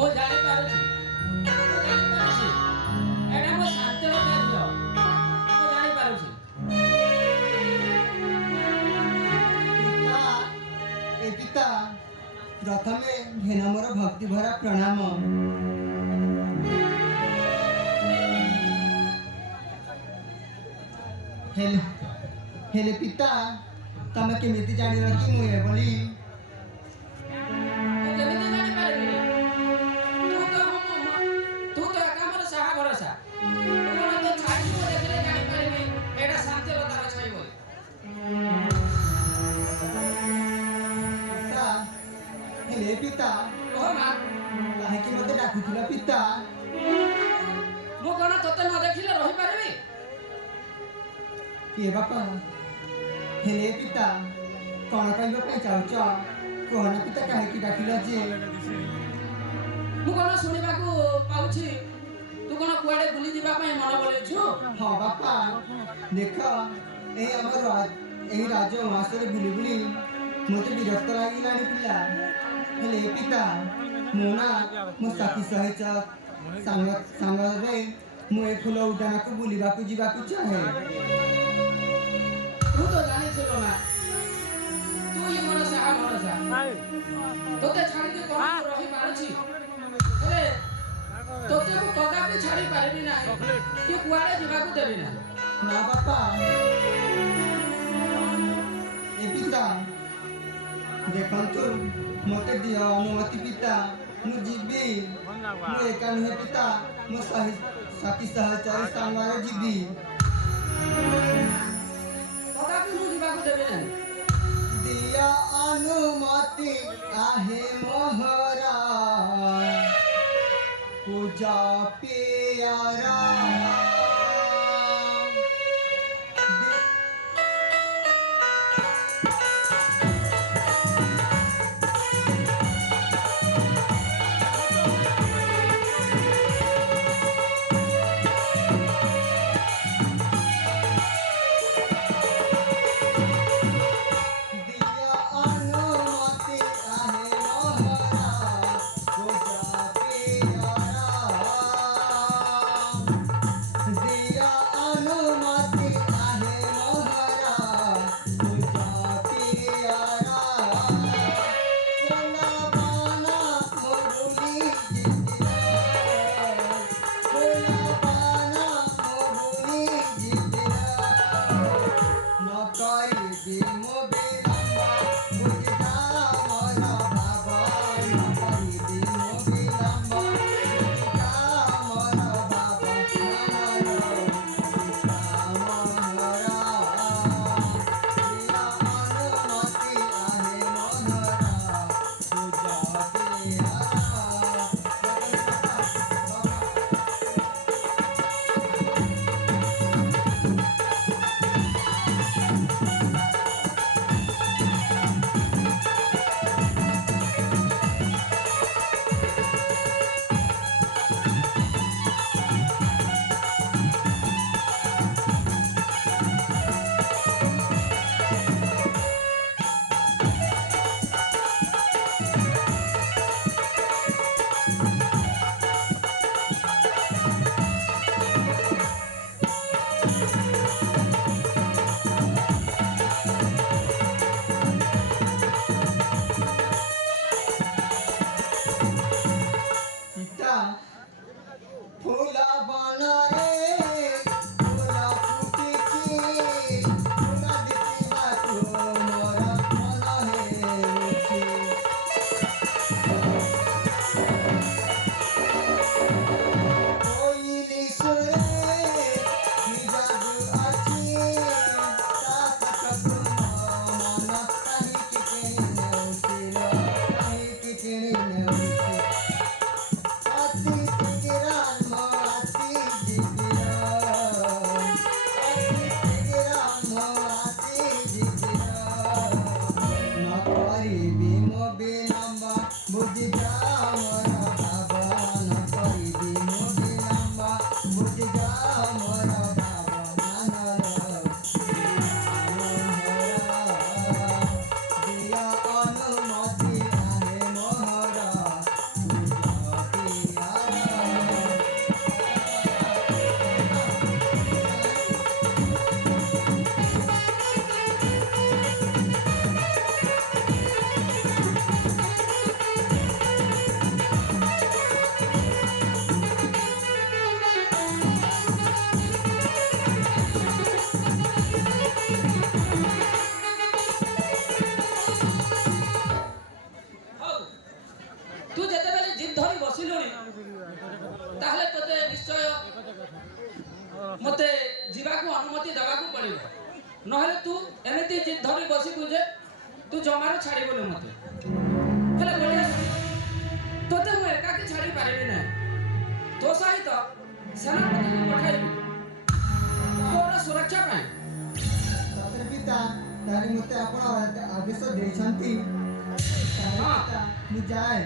ମୁଁ ଜାଣିପାରୁଛି ଏଇଟା ମୋ ଶାନ୍ତିଲତା ଝିଅ ମୁଁ ଜାଣିପାରୁଛି। ପିତା ପ୍ରଥମେ ଘେନ ମୋର ଭକ୍ତି ଭରା ପ୍ରଣାମ। ହେଲେ ପିତା ତମେ କେମିତି ଜାଣିଲ କି ମୁଁ ଏଭଳି? ମୁଁ କେମିତି ଜାଣିପାରିବିନି? ତୁ ତ ଏକା ମୋର ସାହା ଭରସା। ତୁ କଣ ତ ଛାଡ଼ିବୁ ଦେଖିଲେ ଜାଣିପାରିବି ଏଇଟା ଶାନ୍ତିଲତାର ଛାଇ ବୋଲି। ହେଲେ ପିତା କହ ମା, କାହିଁକି ମତେ ଡାକୁଥିଲ ପିତା? ମୁଁ କଣ ତତେ ନ ଦେଖିଲେ ରହିପାରିବି? କିଏ ବାପା? ହେଲେ ପିତା କଣ କହିବା ପାଇଁ ଚାହୁଁଛ? କୁହନା ପିତା କାହିଁକି ଡାକିଲ ଯେ? ମୁଁ କଣ ଶୁଣିବାକୁ ପାଉଛି ତୁ କଣ କୁଆଡେ ବୁଲି ଯିବା ପାଇଁ ମନ ବଳେଇଛୁ? ହଁ ବାପା, ଦେଖ ଏହି ରାଜ ଉଆସରେ ବୁଲି ବୁଲି ମତେ ବିରକ୍ତ ଲାଗିଲାଣି ପିଲା। ହେଲେ ପିତା ମୋ ସାଥୀ ସହିତ ସାଙ୍ଗରେ ମୁଁ ଏ ଫୁଲ ଉଦ୍ୟାନକୁ ବୁଲିବାକୁ ଯିବାକୁ ଚାହେଁ। ତୁ ତ ଜାଣିଥିଲୁ ନା ତୁ ହିଁ ମୋର ସାହା ଭରସା। ତୋତେ ଛାଡ଼ିକି କଣ ମୁଁ ରହିପାରୁଛି? ହେଲେ ତୋତେ ମୁଁ କଦାପି ଛାଡ଼ି ପାରିବି ନାହିଁ କି କୁଆଡେ ଯିବାକୁ ଦେବି ନାହିଁ। ନା ବାପା, ଏ ପିତା ଦେଖନ୍ତୁ ମତେ ଦିଅ ଅନୁମତି ପିତା, ମୁଁ ଯିବି। ମୁଁ ଏକା ନୁହେଁ ପିତା, ମୋ ସାଥୀ ସହଚରୀ ସାଙ୍ଗରେ ଯିବି। କଦାପି ମୁଁ ଯିବାକୁ ଦେବି ନାହିଁ। ଦିଅ ଅନୁମତି आहे मोहरा पूजा प्यारा। ତାହେଲେ ତୋତେ ନିଶ୍ଚୟ ମତେ ଯିବାକୁ ଅନୁମତି ଦେବାକୁ ପଡ଼ିବ। ନହେଲେ ତୁ ଏମିତି ଜିଦ୍ ଧରି ବସିବୁ ଯେ ତୁ ଜମାରୁ ଛାଡ଼ିବୁନି ମତେ। ହେଲେ ବଢ଼ିଆ ତୋତେ ମୁଁ ଏକାକି ଛାଡ଼ି ପାରିବି ନାହିଁ। ତୋ ସହିତ ସେନାପତିକୁ ପଠାଇବି ତୋର ସୁରକ୍ଷା ପାଇଁ। ସତରେ ପିତା, ତାହେଲେ ମୋତେ ଆପଣ ଆଦେଶ ଦେଇଛନ୍ତି। ତାହେଲେ ପିତା, ମୁଁ ଯାଏ।